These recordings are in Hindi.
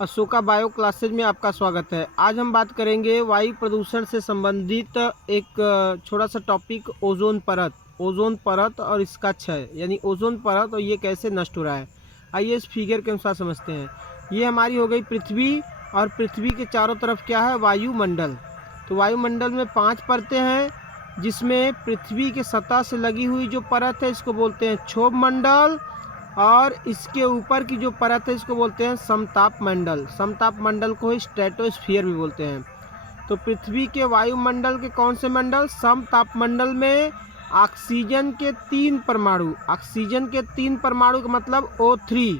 अशोका बायो क्लासेज में आपका स्वागत है। आज हम बात करेंगे वायु प्रदूषण से संबंधित एक छोटा सा टॉपिक ओजोन परत और इसका क्षय, यानी ओजोन परत और ये कैसे नष्ट हो रहा है। आइए इस फिगर के अनुसार समझते हैं। ये हमारी हो गई पृथ्वी, और पृथ्वी के चारों तरफ क्या है, वायुमंडल। तो वायुमंडल में 5 परतें हैं, जिसमें पृथ्वी के सतह से लगी हुई जो परत है इसको बोलते हैं क्षोभ मंडल, और इसके ऊपर की जो परत है इसको बोलते हैं समताप मंडल। समताप मंडल को ही स्ट्रेटोस्फीयर भी बोलते हैं। तो पृथ्वी के वायुमंडल के कौन से मंडल? समताप मंडल में ऑक्सीजन के 3 परमाणु, ऑक्सीजन के 3 परमाणु का मतलब O3।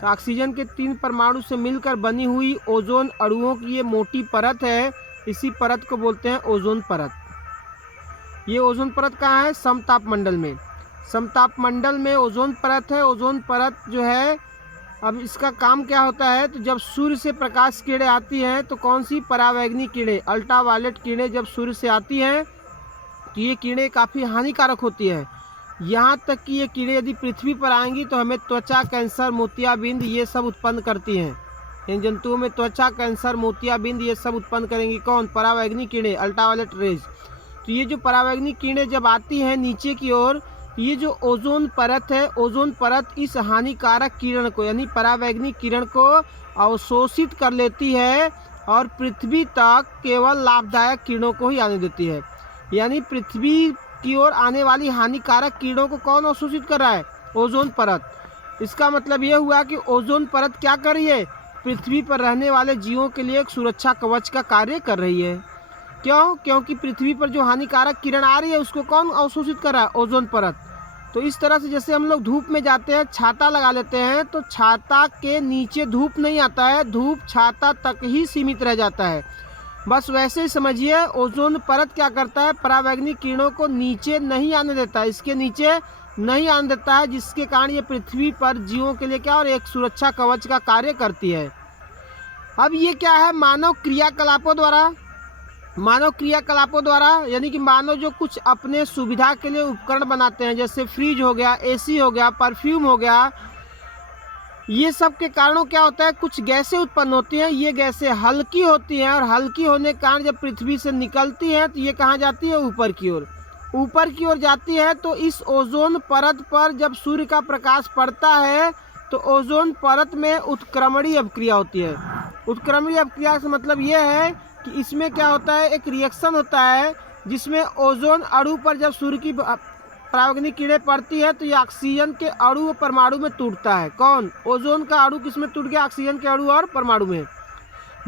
तो ऑक्सीजन के 3 परमाणु से मिलकर बनी हुई ओजोन अणुओं की ये मोटी परत है, इसी परत को बोलते हैं ओजोन परत। ये ओजोन परत कहाँ है? समताप मंडल में। समताप मंडल में ओजोन परत है। ओजोन परत जो है, अब इसका काम क्या होता है, तो जब सूर्य से प्रकाश किरणें आती हैं तो कौन सी? परावैंगनी किरणें, अल्ट्रावायलेट किरणें जब सूर्य से आती हैं तो ये किरणें काफ़ी हानिकारक होती हैं। यहाँ तक कि ये किरणें यदि पृथ्वी पर आएंगी तो हमें त्वचा कैंसर, मोतियाबिंद ये सब उत्पन्न करती हैं। इन जंतुओं में त्वचा कैंसर, मोतियाबिंद ये सब उत्पन्न करेंगी कौन? परावैंगनी किरणें, अल्ट्रावायलेट रेज। तो ये जो परावैंगनी किरणें जब आती हैं नीचे की ओर, ये जो ओजोन परत है, ओजोन परत इस हानिकारक किरण को, यानी परावैंगनी किरण को अवशोषित कर लेती है और पृथ्वी तक केवल लाभदायक किरणों को ही आने देती है। यानी पृथ्वी की ओर आने वाली हानिकारक किरणों को कौन अवशोषित कर रहा है? ओजोन परत। इसका मतलब ये हुआ कि ओजोन परत क्या कर रही है? पृथ्वी पर रहने वाले जीवों के लिए एक सुरक्षा कवच का कार्य कर रही है। क्यों? क्योंकि पृथ्वी पर जो हानिकारक किरण आ रही है उसको कौन अवशोषित कर रहा है? ओजोन परत। तो इस तरह से जैसे हम लोग धूप में जाते हैं, छाता लगा लेते हैं, तो छाता के नीचे धूप नहीं आता है, धूप छाता तक ही सीमित रह जाता है। बस वैसे ही समझिए, ओजोन परत क्या करता है? परावैंगनी किरणों को नीचे नहीं आने देता है, इसके नीचे नहीं आने देता है, जिसके कारण ये पृथ्वी पर जीवों के लिए क्या और एक सुरक्षा कवच का कार्य करती है। अब ये क्या है? मानव क्रियाकलापों द्वारा, यानी कि मानव जो कुछ अपने सुविधा के लिए उपकरण बनाते हैं, जैसे फ्रिज हो गया, एसी हो गया, परफ्यूम हो गया, ये सब के कारणों क्या होता है? कुछ गैसें उत्पन्न होती हैं। ये गैसें हल्की होती हैं, और हल्की होने के कारण जब पृथ्वी से निकलती हैं तो ये कहाँ जाती है? ऊपर की ओर। ऊपर की ओर जाती है तो इस ओजोन परत पर जब सूर्य का प्रकाश पड़ता है तो ओजोन परत में उत्क्रमणीय अभिक्रिया होती है। उत्क्रमणीय अभिक्रिया का मतलब ये है कि इसमें क्या होता है? एक रिएक्शन होता है जिसमें ओजोन अणु पर जब सूर्य की परावैंगनी किरणें पड़ती है तो ये ऑक्सीजन के अणु और परमाणु में टूटता है। कौन? ओजोन का अणु किस में टूट गया? ऑक्सीजन के अणु और परमाणु में।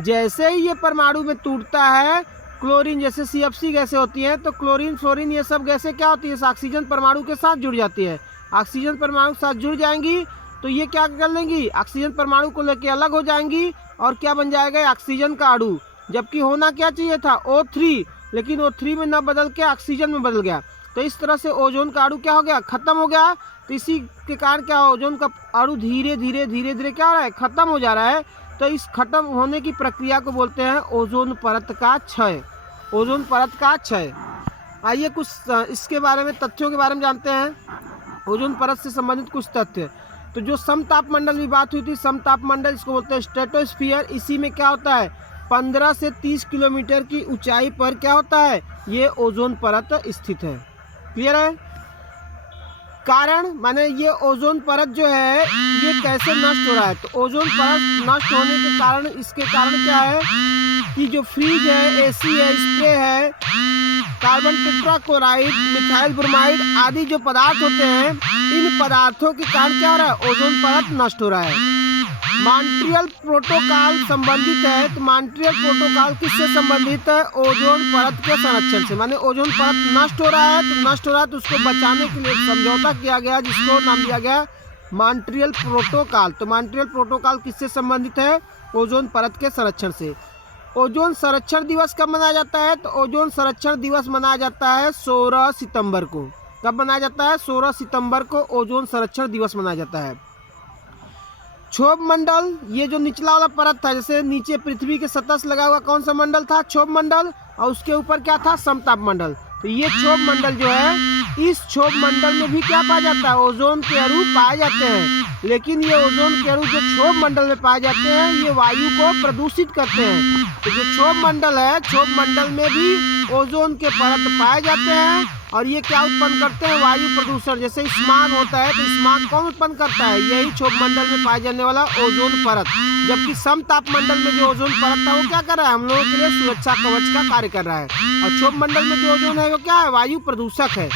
जैसे ही ये परमाणु में टूटता है, क्लोरीन जैसे CFC गैसें होती हैं, तो क्लोरीन, फ्लोरीन ये सब गैसें क्या होती है? ऑक्सीजन परमाणु के साथ जुड़ जाती है। ऑक्सीजन परमाणु के साथ जुड़ जाएंगी तो ये क्या कर लेंगी? ऑक्सीजन परमाणु को लेकर अलग हो जाएंगी, और क्या बन जाएगा? ऑक्सीजन का अणु। जबकि होना क्या चाहिए था? O3, लेकिन O3 में न बदल के ऑक्सीजन में बदल गया। तो इस तरह से ओजोन का अणु क्या हो गया? खत्म हो गया। तो इसी के कारण क्या, ओजोन का अणु धीरे धीरे क्या हो रहा है? खत्म हो जा रहा है। तो इस खत्म होने की प्रक्रिया को बोलते हैं ओजोन परत का क्षय। ओजोन परत का क्षय। आइए कुछ इसके बारे में, तथ्यों के बारे में जानते हैं। ओजोन परत से संबंधित कुछ तथ्य। तो जो समताप मंडल की बात हुई थी, समताप मंडल इसको बोलते हैं स्ट्रेटोस्फीयर। इसी में क्या होता है? 15 से 30 किलोमीटर की ऊंचाई पर क्या होता है? ये ओजोन परत स्थित है। क्लियर है? कारण माने ये ओजोन परत जो है ये कैसे नष्ट हो रहा है? तो ओजोन परत नष्ट होने के कारण, इसके कारण क्या है कि जो फ्रिज है, एसी है, स्प्रे है, कार्बन टेट्राक्लोराइड, मिथाइल ब्रोमाइड आदि जो पदार्थ होते हैं, इन पदार्थों के कारण क्या हो रहा है? ओजोन परत नष्ट हो रहा है। मॉन्ट्रियल प्रोटोकॉल संबंधित है। तो मॉन्ट्रियल प्रोटोकॉल किससे संबंधित है? ओजोन परत के संरक्षण से। माने ओजोन परत नष्ट हो रहा है, तो उसको बचाने के लिए समझौता किया गया, जिसको नाम दिया गया मॉन्ट्रियल प्रोटोकॉल। तो मॉन्ट्रियल प्रोटोकॉल किससे संबंधित है? ओजोन परत के संरक्षण से। ओजोन संरक्षण दिवस कब मनाया जाता है? तो ओजोन संरक्षण दिवस मनाया जाता है 16 सितंबर को। कब मनाया जाता है? 16 सितंबर को ओजोन संरक्षण दिवस मनाया जाता है। क्षोभ मंडल, ये जो निचला वाला परत था, जैसे नीचे पृथ्वी के सतह से लगा हुआ कौन सा मंडल था? क्षोभ मंडल। और उसके ऊपर क्या था? समताप मंडल। तो ये क्षोभ मंडल जो है, इस क्षोभ मंडल में भी क्या पाया जाता है? ओजोन के अणु पाए जाते हैं। लेकिन ये ओजोन के अणु जो क्षोभ मंडल में पाए जाते हैं ये वायु को प्रदूषित करते हैं। तो जो क्षोभ मंडल है, क्षोभ मंडल में भी ओजोन के परत पाए जाते हैं और ये क्या उत्पन्न करते हैं, वायु प्रदूषण। जैसे स्माग होता है तो स्माग कौन उत्पन्न करता है, यही क्षोभ मंडल में पाए जाने वाला ओजोन परत। जबकि सम तापमंडल में जो ओजोन परत था वो क्या कर रहा है, हम लोगों के लिए सुरक्षा कवच का कार्य कर रहा है। और क्षोभ मंडल में जो ओजोन है वो क्या है, वायु प्रदूषक है।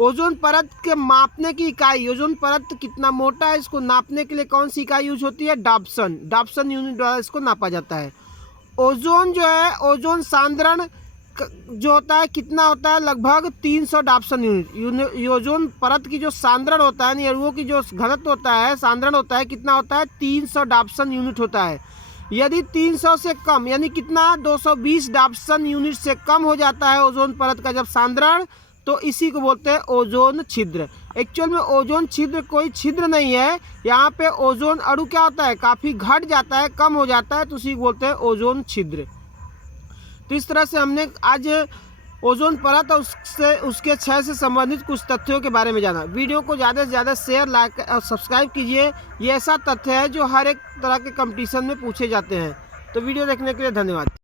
ओजोन परत के मापने की इकाई, ओजोन परत कितना मोटा है इसको नापने के लिए कौन सी इकाई यूज होती है, डाप्सन। डाप्सन यूनिट द्वारा इसको नापा जाता है। ओजोन जो है, ओजोन सांद्रण जो होता है कितना होता है, लगभग 300 डाप्सन यूनिट। ओजोन परत की जो सांद्रण होता है, अणुओं की जो घनत्व होता है, सांद्रण होता है, कितना होता है, 300 डाप्सन यूनिट होता है। यदि 300 से कम यानी कितना 220 डाप्सन यूनिट से कम हो जाता है ओजोन परत का जब सांद्रण, तो इसी को बोलते हैं ओजोन छिद्र। एक्चुअल में ओजोन छिद्र कोई छिद्र नहीं है, यहाँ पे ओजोन अणु क्या होता है, काफ़ी घट जाता है, कम हो जाता है, तो उसी को बोलते हैं ओजोन छिद्र। तो इस तरह से हमने आज ओजोन परत और उसके क्षय से संबंधित कुछ तथ्यों के बारे में जाना। वीडियो को ज़्यादा से ज़्यादा शेयर, लाइक और सब्सक्राइब कीजिए। ये ऐसा तथ्य है जो हर एक तरह के कंपटीशन में पूछे जाते हैं। तो वीडियो देखने के लिए धन्यवाद।